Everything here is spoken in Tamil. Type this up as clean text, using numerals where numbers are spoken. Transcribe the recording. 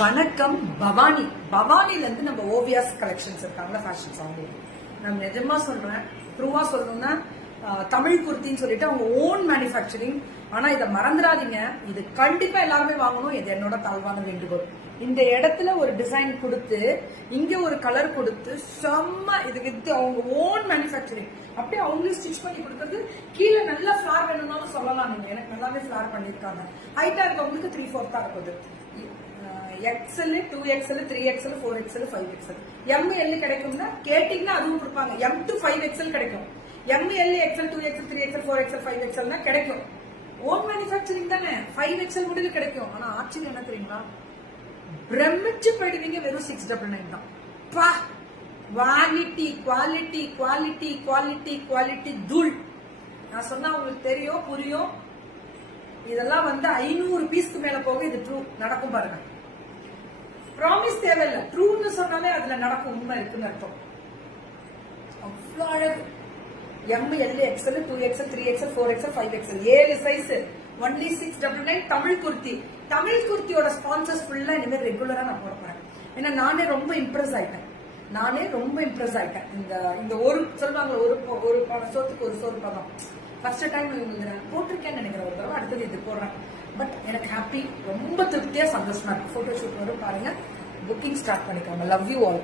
வணக்கம் பவானி. பவானில இருந்து நம்ம ஓவியாஸ் கலெக்ஷன்ஸ் இருக்காங்களா, ஃபேஷன்ஸ் அவங்க. நான் நிஜமா சொல்றேன், ட்ரூவா சொல்லணும்னா தமிழ் குர்த்தின்னு சொல்லிட்டு அவங்க ஓன் மேனுஃபேக்சரிங். ஆனா இதை மறந்துடாதீங்க, இது கண்டிப்பா எல்லாருமே வாங்கணும். இது என்னோட தாழ்வான வேண்டுகோள். இந்த இடத்துல ஒரு டிசைன் கொடுத்து, இங்க ஒரு கலர் கொடுத்து, செம்ம இதுக்கு அவங்க ஓன் மேனுஃபேக்சரிங். அப்படியே அவங்களும் ஸ்டிச் பண்ணி கொடுக்கறது. கீழே நல்லா ஃபிளார் வேணும்னாலும் சொல்லலாம் நீங்க. எனக்கு நல்லாவே ஃபிளார் பண்ணிருக்காங்க. ஹைட்டா இருக்கவங்களுக்கு 3/4 இருக்குது. XL, 2XL, 3XL, 4XL, 5XL, ML கிடைக்கும்னா கேட்டீங்கன்னா அதுவும் கொடுப்பாங்க. M to 5XL கிடைக்கும். ML, XL, 2XL, 3XL, 4XL, 5XL கிடைக்கும். ஓன் மேனுஃபேக்சரிங் தானே. 5XL முடிவு கிடைக்கும். ஆனா ஆச்சரியம் என்ன தெரியுங்களா, பிரமிச்சு போயிடுவீங்க. வெறும் 699 தான். Quality quality quality quality quality தூள். நான் சொன்னா உங்களுக்கு தெரியும், புரியும். இதெல்லாம் 500 பீஸ்க்கு மேல போக இது ட்ரூ நடக்கும் பாருங்க. ப்ராமிஸ் தேவையில்லை, ட்ரூன்னு சொன்னாலே அதுல நடக்கும், உண்மை இருக்குன்னு அர்த்தம். அவ்வளவு அழகு. ML, XL, 2XL, 3XL, 4XL, 5XL 7 size. Only 699. Tamil kurti. Tamil குர்த்தியோட ஸ்பான்சர்ஸ் ஃபுல்லா இனிமேல் ரெகுலரா நான் போட போறேன். ஏன்னா நானே ரொம்ப இம்ப்ரெஸ் ஆயிட்டேன். இந்த ஒரு சொல்லுவாங்க, ஒரு சோத்துக்கு ஒரு சோறு பதம். ஃபர்ஸ்ட் டைம் நான் போட்டிருக்கேன்னு நினைக்கிறேன் ஒரு தடவை. அடுத்தது இது போடுறேன். பட் எனக்கு ஹாப்பி, ரொம்ப திருப்தியா சந்தோஷமா இருக்கு. போட்டோ ஷூட் வரும் பாருங்க. புக்கிங் ஸ்டார்ட் பண்ணிக்கோங்க. Love you all.